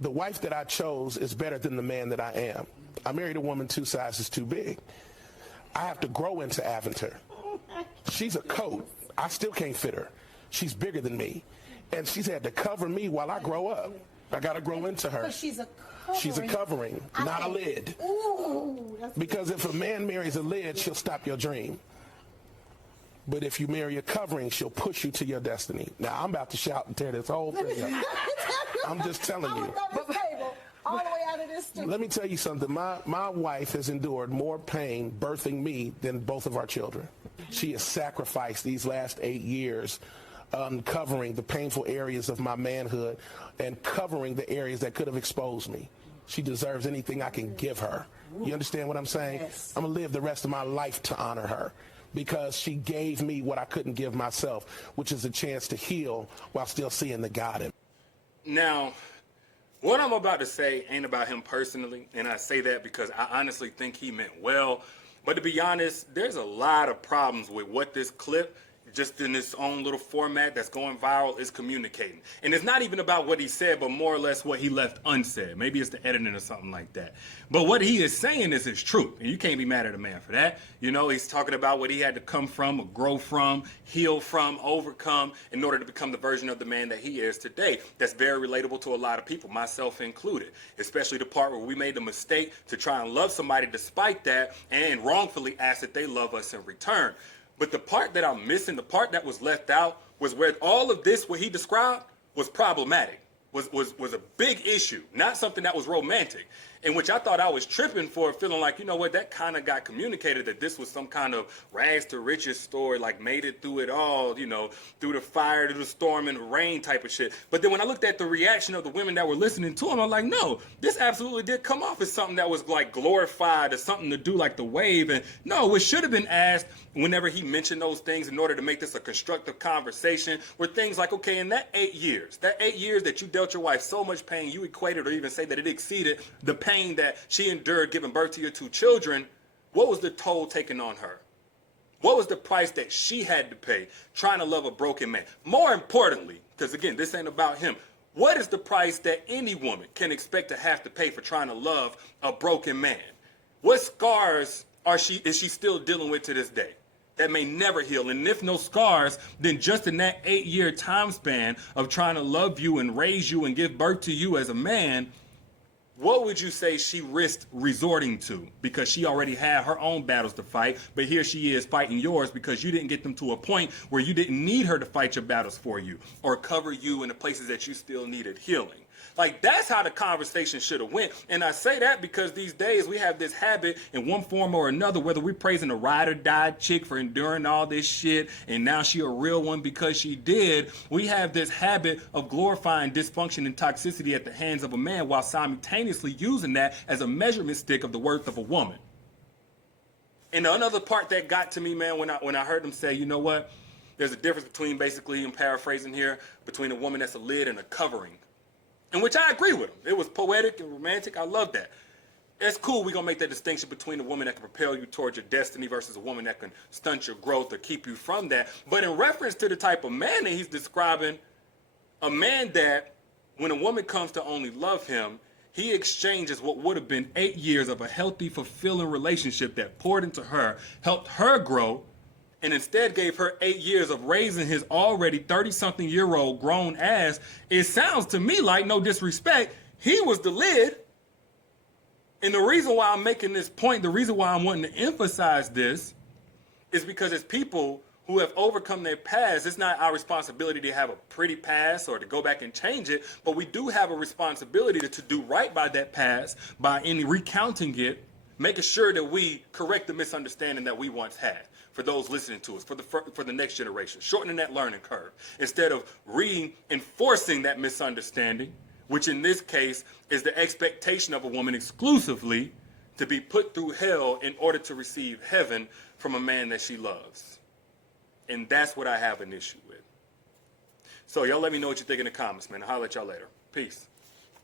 the wife that I chose is better than the man that I am. I married a woman 2 sizes too big. I have to grow into Aventer. She's a coat. I still can't fit her. She's bigger than me. And she's had to cover me while I grow up. I got to grow into her. But she's a covering. She's a covering, not a lid. Ooh, because if a man marries a lid, she'll stop your dream. But if you marry a covering, she'll push you to your destiny. Now, I'm about to shout and tear this whole thing up. I'm just telling you. All the way out of this studio. Let me tell you something. My wife has endured more pain birthing me than both of our children. She has sacrificed these last 8 years uncovering the painful areas of my manhood and covering the areas that could have exposed me. She deserves anything I can give her. You understand what I'm saying? Yes. I'm going to live the rest of my life to honor her because she gave me what I couldn't give myself, which is a chance to heal while still seeing the God in me. Now, what I'm about to say ain't about him personally, and I say that because I honestly think he meant well. But to be honest, there's a lot of problems with what this clip, just in its own little format that's going viral, is communicating. And it's not even about what he said, but more or less what he left unsaid. Maybe it's the editing or something like that. But what he is saying is his truth, and you can't be mad at a man for that. You know, he's talking about what he had to come from, or grow from, heal from, overcome, in order to become the version of the man that he is today. That's very relatable to a lot of people, myself included. Especially the part where we made the mistake to try and love somebody despite that, and wrongfully ask that they love us in return. But the part that I'm missing, the part that was left out, was where all of this, what he described, was problematic, was a big issue, not something that was romantic, in which I thought I was tripping for, feeling like, you know what, that kind of got communicated, that this was some kind of rags to riches story, like made it through it all, you know, through the fire, through the storm and the rain type of shit. But then when I looked at the reaction of the women that were listening to him, I'm like, no, this absolutely did come off as something that was like glorified, as something to do like the wave. And no, it should have been asked whenever he mentioned those things in order to make this a constructive conversation, were things like, okay, in that 8 years that you dealt your wife so much pain, you equated or even say that it exceeded the pain that she endured giving birth to your 2 children, what was the toll taken on her? What was the price that she had to pay trying to love a broken man? More importantly, because again, this ain't about him, what is the price that any woman can expect to have to pay for trying to love a broken man? What scars is she still dealing with to this day that may never heal? And if no scars, then just in that 8-year time span of trying to love you and raise you and give birth to you as a man, what would you say she risked resorting to? Because she already had her own battles to fight, but here she is fighting yours because you didn't get them to a point where you didn't need her to fight your battles for you or cover you in the places that you still needed healing. Like, that's how the conversation should have went. And I say that because these days we have this habit in one form or another, whether we're praising a ride or die chick for enduring all this shit and now she a real one because she did, we have this habit of glorifying dysfunction and toxicity at the hands of a man while simultaneously using that as a measurement stick of the worth of a woman. And another part that got to me, man, when I heard him say, you know what, there's a difference between, basically, I'm paraphrasing here, between a woman that's a lid and a covering. In which I agree with him. It was poetic and romantic. I love that. It's cool. We're going to make that distinction between a woman that can propel you towards your destiny versus a woman that can stunt your growth or keep you from that. But in reference to the type of man that he's describing, a man that, when a woman comes to only love him, he exchanges what would have been 8 years of a healthy, fulfilling relationship that poured into her, helped her grow, and instead gave her 8 years of raising his already 30-something-year-old grown ass. It sounds to me like, no disrespect, he was the lid. And the reason why I'm making this point, the reason why I'm wanting to emphasize this, is because as people who have overcome their past, it's not our responsibility to have a pretty past or to go back and change it, but we do have a responsibility to do right by that past by recounting it, making sure that we correct the misunderstanding that we once had. For those listening to us, for the next generation, shortening that learning curve, instead of reinforcing that misunderstanding, which in this case is the expectation of a woman exclusively to be put through hell in order to receive heaven from a man that she loves. And that's what I have an issue with. So y'all let me know what you think in the comments, man. I'll holler at y'all later. Peace.